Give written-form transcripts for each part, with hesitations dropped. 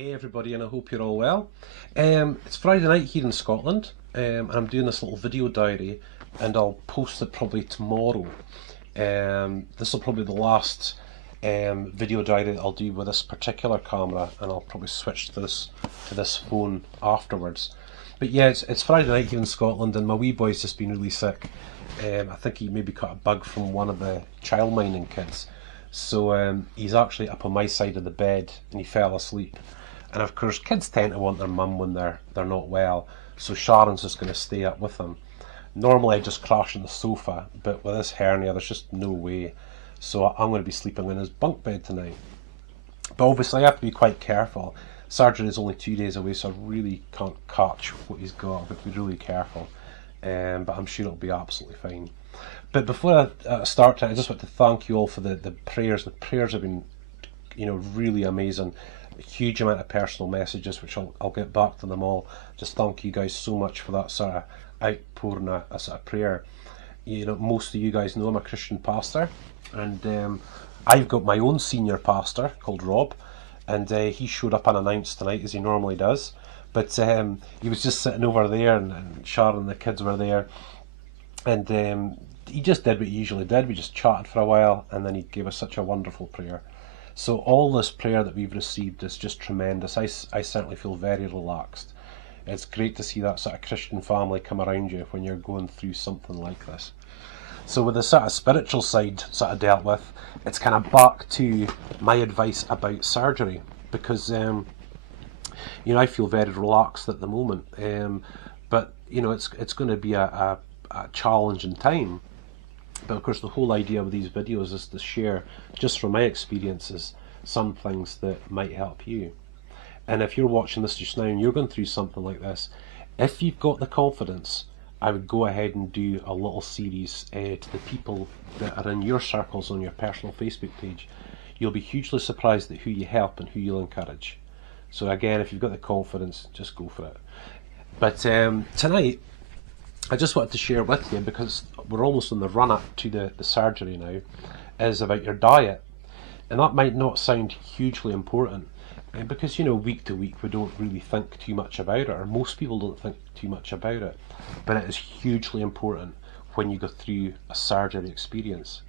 Hey everybody, and I hope you're all well. It's Friday night here in Scotland, and I'm doing this little video diary, and I'll post it probably tomorrow. This will probably be the last video diary that I'll do with this particular camera, and I'll probably switch to this phone afterwards. But yeah, it's Friday night here in Scotland, and my wee boy's just been really sick. I think he maybe caught a bug from one of the child mining kids. So he's actually up on my side of the bed, and he fell asleep. And of course, kids tend to want their mum when they're not well, so Sharon's just going to stay up with them. Normally, I just crash on the sofa, but with this hernia, there's just no way. So I'm going to be sleeping in his bunk bed tonight. But obviously, I have to be quite careful. Surgery is only 2 days away, so I really can't catch what he's got. I've got to be really careful. But I'm sure it'll be absolutely fine. But before I start tonight, I just want to thank you all for the prayers. The prayers have been, really amazing. A huge amount of personal messages, which I'll get back to them all. Just thank you guys so much for that sort of outpouring, a sort of prayer. Most of you guys know I'm a Christian pastor, and I've got my own senior pastor called Rob, and he showed up unannounced tonight as he normally does. But he was just sitting over there, and Sharon and the kids were there, and he just did what he usually did. We just chatted for a while, and then he gave us such a wonderful prayer. So all this prayer that we've received is just tremendous. I certainly feel very relaxed. It's great to see that sort of Christian family come around you when you're going through something like this. So with the sort of spiritual side sort of dealt with, it's kind of back to my advice about surgery, because I feel very relaxed at the moment, but it's going to be a challenging time. But of course, the whole idea of these videos is to share, just from my experiences, some things that might help you. And if you're watching this just now and you're going through something like this, if you've got the confidence, I would go ahead and do a little series to the people that are in your circles on your personal Facebook page. You'll be hugely surprised at who you help and who you'll encourage. So again, if you've got the confidence, just go for it. But tonight, I just wanted to share with you, because we're almost on the run up to the surgery now, is about your diet. And that might not sound hugely important, because week to week we don't really think too much about it, or most people don't think too much about it. But it is hugely important when you go through a surgery experience.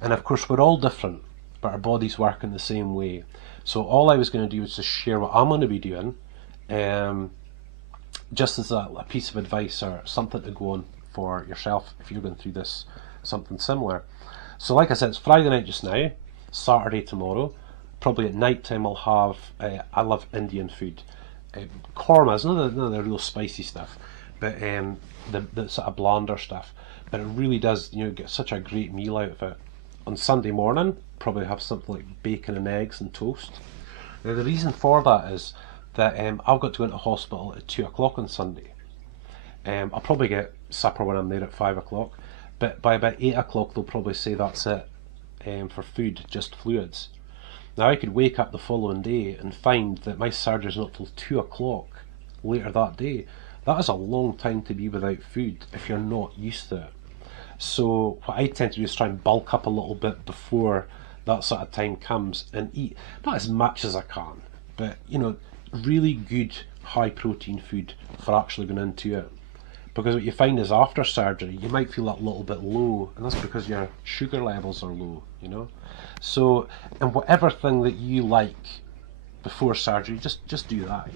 And of course, we're all different, but our bodies work in the same way. So all I was going to do is just share what I'm going to be doing, just as a piece of advice or something to go on for yourself if you're going through this, something similar. So like I said, it's Friday night just now, Saturday tomorrow. Probably at night time I'll have, I love Indian food. Korma is none of the real spicy stuff, but the sort of blander stuff. But it really does, get such a great meal out of it. On Sunday morning, probably have something like bacon and eggs and toast. Now the reason for that is that I've got to go into hospital at 2 o'clock on Sunday. I'll probably get supper when I'm there at 5 o'clock, but by about 8 o'clock they'll probably say that's it for food, just fluids. Now I could wake up the following day and find that my surgery's not till 2 o'clock later that day. That is a long time to be without food if you're not used to it. So what I tend to do is try and bulk up a little bit before that sort of time comes and eat, not as much as I can, but really good high protein food for actually going into it. Because what you find is after surgery you might feel that little bit low, and that's because your sugar levels are low, So, and whatever thing that you like before surgery, just do that,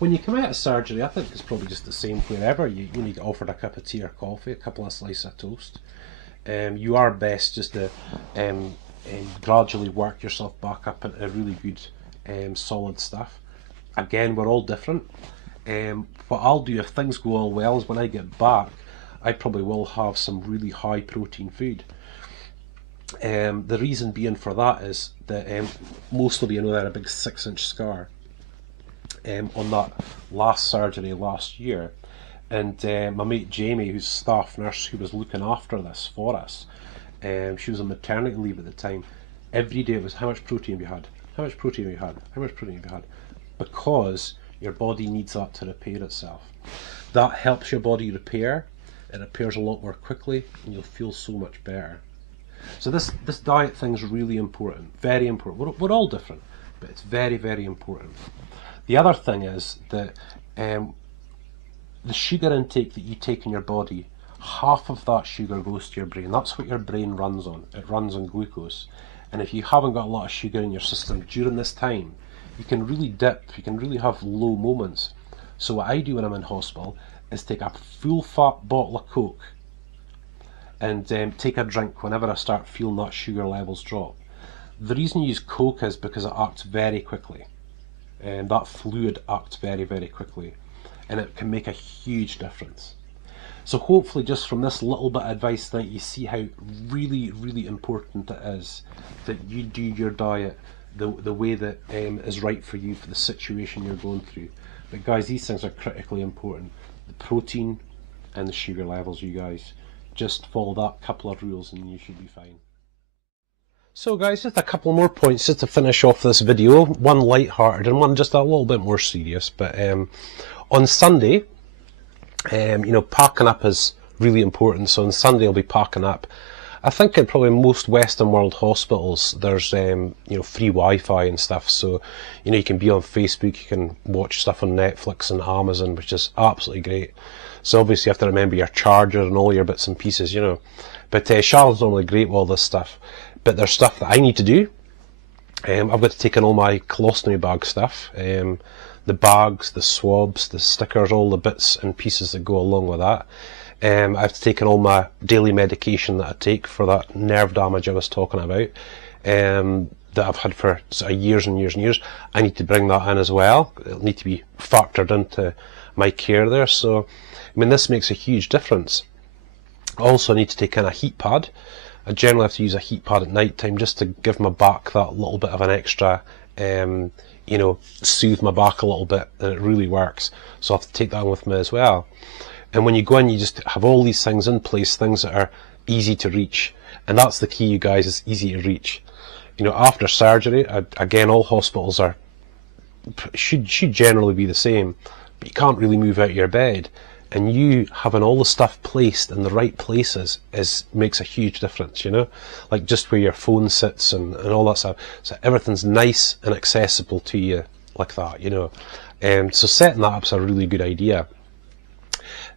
When you come out of surgery, I think it's probably just the same wherever you get offered a cup of tea or coffee, a couple of slices of toast. You are best just to gradually work yourself back up into really good solid stuff. Again, we're all different. What I'll do if things go all well is when I get back, I probably will have some really high protein food. The reason being for that is that most of you know that I had a big 6-inch scar on that last surgery last year, and my mate Jamie, who's staff nurse who was looking after this for us, she was on maternity leave at the time. Every day it was, how much protein have you had? How much protein have you had? How much protein have you had? Because your body needs that to repair itself. That helps your body repair. It repairs a lot more quickly, and you'll feel so much better. So this diet thing's really important, very important. We're all different, but it's very, very important. The other thing is that the sugar intake that you take in your body, half of that sugar goes to your brain. That's what your brain runs on. It runs on glucose. And if you haven't got a lot of sugar in your system during this time, you can really dip, you can really have low moments. So what I do when I'm in hospital is take a full fat bottle of Coke and take a drink whenever I start feeling that sugar levels drop. The reason you use Coke is because it acts very quickly. And that fluid acts very, very quickly. And it can make a huge difference. So hopefully just from this little bit of advice tonight, you see how really, really important it is that you do your diet the way that is right for you for the situation you're going through. But guys, these things are critically important. The protein and the sugar levels, you guys. Just follow that couple of rules and you should be fine. So guys, just a couple more points just to finish off this video. One light-hearted and one just a little bit more serious. But on Sunday, parking up is really important. So on Sunday I'll be parking up. I think in probably most Western world hospitals there's free Wi-Fi and stuff. So you can be on Facebook, you can watch stuff on Netflix and Amazon, which is absolutely great. So obviously you have to remember your charger and all your bits and pieces, But Charlotte's normally great with all this stuff. But there's stuff that I need to do. I've got to take in all my colostomy bag stuff. The bags, the swabs, the stickers, all the bits and pieces that go along with that. I have to take in all my daily medication that I take for that nerve damage I was talking about, that I've had for years and years and years. I need to bring that in as well. It'll need to be factored into my care there. So, this makes a huge difference. Also, I need to take in a heat pad. I generally have to use a heat pad at night time just to give my back that little bit of an extra, soothe my back a little bit, and it really works. So I have to take that with me as well. And when you go in, you just have all these things in place, things that are easy to reach. And that's the key, you guys, is easy to reach. After surgery, again, all hospitals should generally be the same, but you can't really move out of your bed. And you having all the stuff placed in the right places makes a huge difference, like just where your phone sits and all that stuff. So everything's nice and accessible to you like that, So setting that up is a really good idea.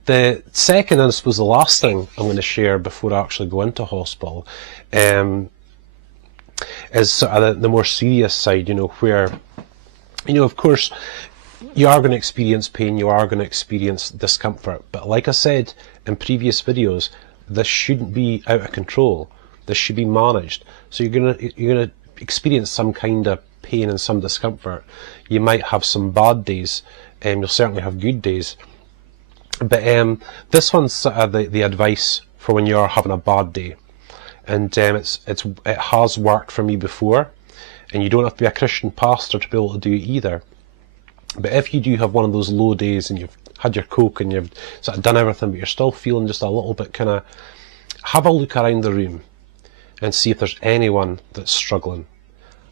The second, and I suppose the last thing I'm going to share before I actually go into hospital, is sort of the more serious side, where, of course, you are going to experience pain, you are going to experience discomfort, but like I said in previous videos, this shouldn't be out of control. This should be managed. So you're gonna experience some kind of pain and some discomfort. You might have some bad days, and you'll certainly have good days. But this one's the advice for when you're having a bad day, and it has worked for me before, and you don't have to be a Christian pastor to be able to do it either. But if you do have one of those low days and you've had your Coke and you've sort of done everything, but you're still feeling just a little bit kind of, have a look around the room and see if there's anyone that's struggling.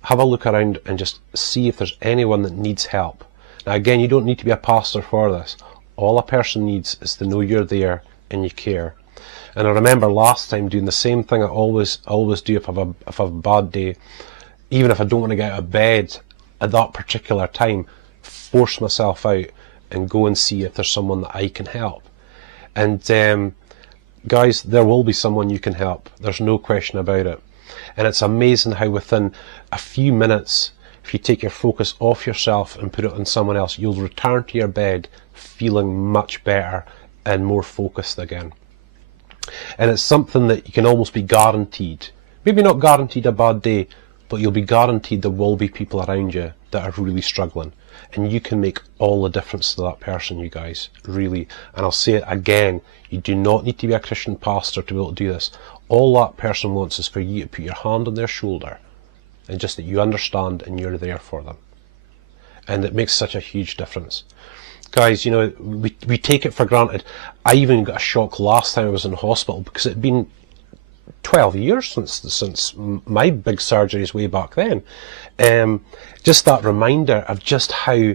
Have a look around and just see if there's anyone that needs help. Now again, you don't need to be a pastor for this. All a person needs is to know you're there and you care. And I remember last time doing the same thing I always do if I have a bad day. Even if I don't want to get out of bed at that particular time, force myself out and go and see if there's someone that I can help. And guys, there will be someone you can help. There's no question about it. And it's amazing how within a few minutes, if you take your focus off yourself and put it on someone else, you'll return to your bed feeling much better and more focused again. And it's something that you can almost be guaranteed. Maybe not guaranteed a bad day, but you'll be guaranteed there will be people around you that are really struggling. And you can make all the difference to that person, you guys, really. And I'll say it again, you do not need to be a Christian pastor to be able to do this. All that person wants is for you to put your hand on their shoulder and just that you understand and you're there for them. And it makes such a huge difference. Guys, we take it for granted. I even got a shock last time I was in hospital because it had been 12 years since my big surgeries way back then. Just that reminder of just how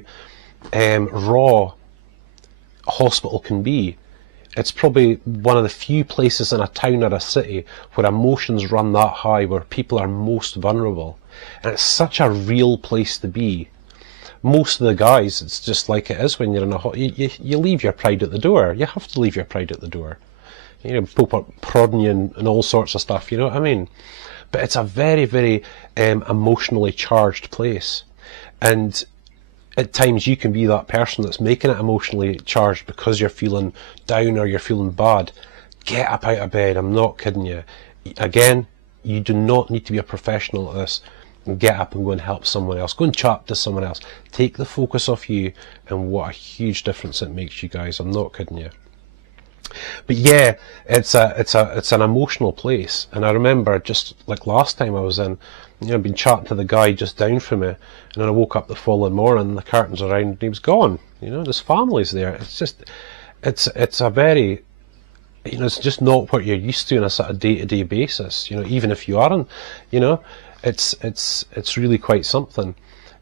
raw a hospital can be. It's probably one of the few places in a town or a city where emotions run that high, where people are most vulnerable. And it's such a real place to be. most of the guys, it's just like it is when you're in a you leave your pride at the door. You have to leave your pride at the door. You know, people are prodding you and all sorts of stuff, you know what I mean? But it's a very, very emotionally charged place. And at times you can be that person that's making it emotionally charged because you're feeling down or you're feeling bad. Get up out of bed, I'm not kidding you. Again, you do not need to be a professional at this. Get up and go and help someone else. Go and chat to someone else. Take the focus off you, and what a huge difference it makes, you guys. I'm not kidding you. But yeah, it's an emotional place. And I remember just like last time I was in, you know, I'd been chatting to the guy just down from me, and then I woke up the following morning and the curtains around and he was gone. You know, his family's there. It's just, it's a very, you know, it's just not what you're used to on a sort of day-to-day basis. You know, even if you aren't, you know, it's really quite something.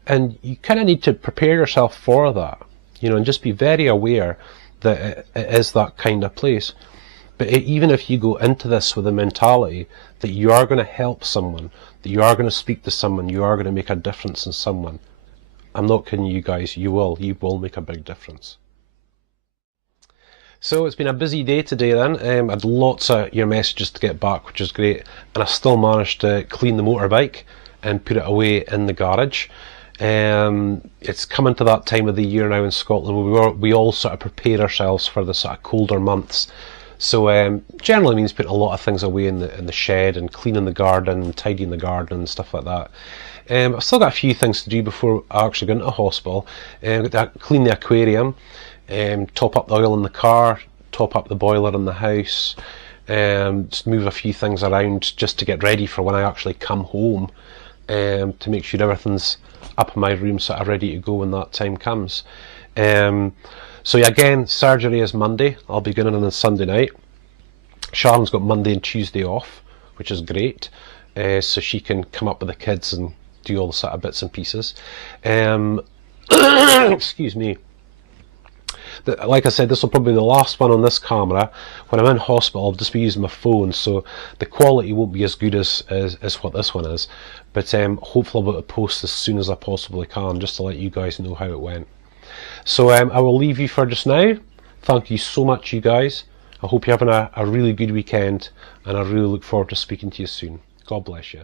And you kind of need to prepare yourself for that, you know, and just be very aware that it is that kind of place. But even if you go into this with the mentality that you are going to help someone, that you are going to speak to someone, you are going to make a difference in someone, I'm not kidding you guys, you will make a big difference. So it's been a busy day today then. I had lots of your messages to get back, which is great, and I still managed to clean the motorbike and put it away in the garage. It's coming to that time of the year now in Scotland where we all sort of prepare ourselves for the sort of colder months. So generally means putting a lot of things away in the shed and cleaning the garden and tidying the garden and stuff like that. I've still got a few things to do before I actually go into hospital. Got to clean the aquarium, top up the oil in the car, top up the boiler in the house, just move a few things around just to get ready for when I actually come home, to make sure everything's up in my room sort of ready to go when that time comes. So yeah, again, surgery is Monday. I'll be going in on Sunday night. Sharon's got Monday and Tuesday off, which is great, so she can come up with the kids and do all the sort of bits and pieces. Excuse me. Like I said, this will probably be the last one on this camera. When I'm in hospital, I'll just be using my phone, so the quality won't be as good as what this one is. But hopefully I'll be able to post as soon as I possibly can, just to let you guys know how it went. So I will leave you for just now. Thank you so much, you guys. I hope you're having a really good weekend, and I really look forward to speaking to you soon. God bless you.